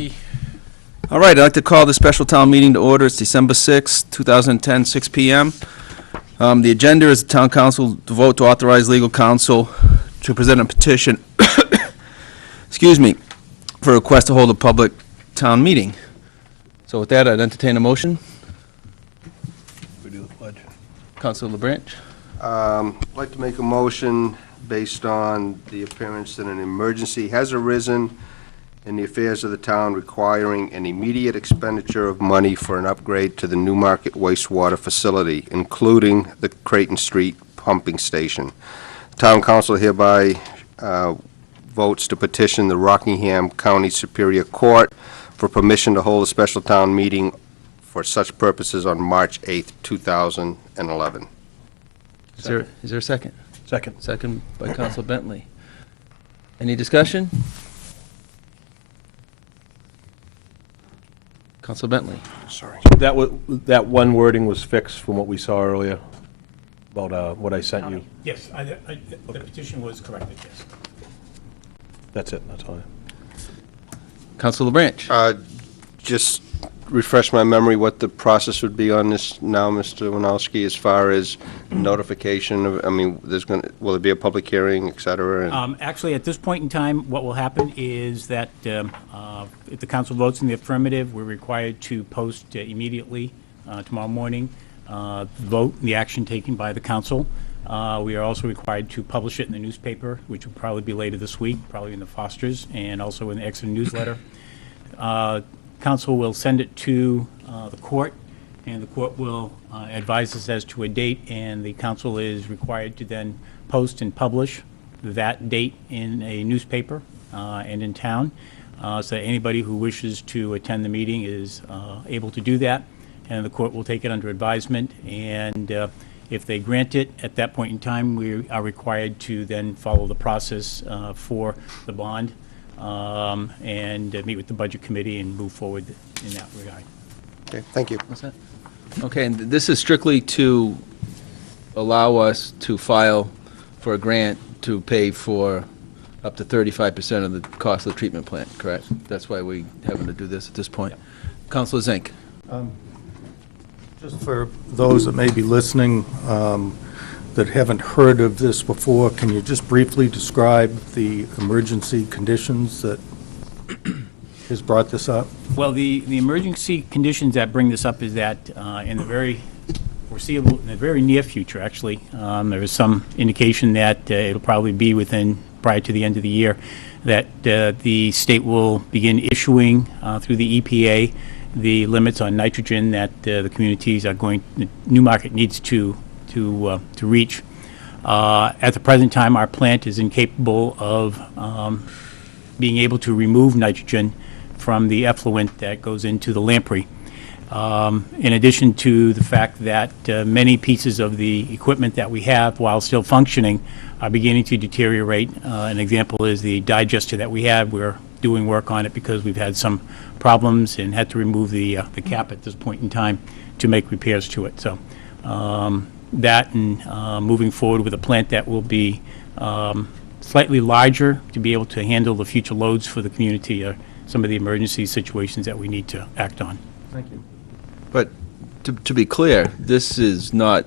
Ivy. All right, I'd like to call the special town meeting to order. It's December 6, 2010, 6 p.m. The agenda is the town council to vote to authorize legal counsel to present a petition, excuse me, for a request to hold a public town meeting. So with that, I'd entertain a motion. We do the pledge. Councilor LeBranch. I'd like to make a motion based on the appearance that an emergency has arisen in the affairs of the town requiring an immediate expenditure of money for an upgrade to the Newmarket wastewater facility, including the Creighton Street pumping station. The town council hereby votes to petition the Rockingham County Superior Court for permission to hold a special town meeting for such purposes on March 8th, 2011. Is there a second? Second. Second by Councilor Bentley. Any discussion? Councilor Bentley. Sorry. That one wording was fixed from what we saw earlier about what I sent you. Yes, the petition was corrected, yes. That's it, that's all. Councilor LeBranch. Just refresh my memory what the process would be on this now, Mr. Winowski, as far as notification of, will there be a public hearing, et cetera? Actually, at this point in time, what will happen is that if the council votes in the affirmative, we're required to post immediately tomorrow morning, vote, the action taken by the council. We are also required to publish it in the newspaper, which will probably be later this week, probably in the Fosters, and also in the Exeter newsletter. Council will send it to the court, and the court will advise us as to a date, and the council is required to then post and publish that date in a newspaper and in town, so that anybody who wishes to attend the meeting is able to do that, and the court will take it under advisement, and if they grant it, at that point in time, we are required to then follow the process for the bond, and meet with the budget committee and move forward in that regard. Okay, thank you. What's that? Okay, and this is strictly to allow us to file for a grant to pay for up to 35% of the cost of the treatment plant, correct? That's why we're having to do this at this point. Councilor Zink. Just for those that may be listening that haven't heard of this before, can you just briefly describe the emergency conditions that has brought this up? Well, the emergency conditions that bring this up is that in the very foreseeable, in the very near future, actually, there is some indication that it'll probably be prior to the end of the year, that the state will begin issuing through the EPA the limits on nitrogen that the communities are Newmarket needs to reach. At the present time, our plant is incapable of being able to remove nitrogen from the effluent that goes into the lamprey. In addition to the fact that many pieces of the equipment that we have, while still functioning, are beginning to deteriorate. An example is the digester that we have. We're doing work on it because we've had some problems and had to remove the cap at this point in time to make repairs to it. So that and moving forward with a plant that will be slightly larger to be able to handle the future loads for the community are some of the emergency situations that we need to act on. Thank you. But to be clear, this is not,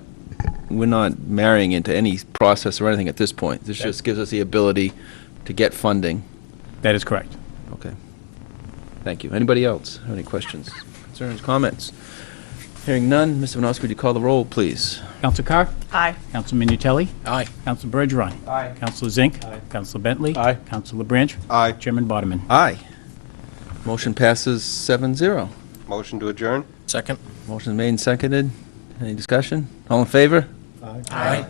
we're not marrying into any process or anything at this point. This just gives us the ability to get funding. That is correct. Okay. Thank you. Anybody else have any questions, concerns, comments? Hearing none, Mr. Winowski, would you call the roll, please? Council Carr? Aye. Council Minutelli? Aye. Council Bergeron? Aye. Council Zink? Aye. Council Bentley? Aye. Council LeBranch? Aye. Chairman Bodeman? Aye. Motion passes 7-0. Motion to adjourn? Second. Motion made and seconded. Any discussion? All in favor? Aye.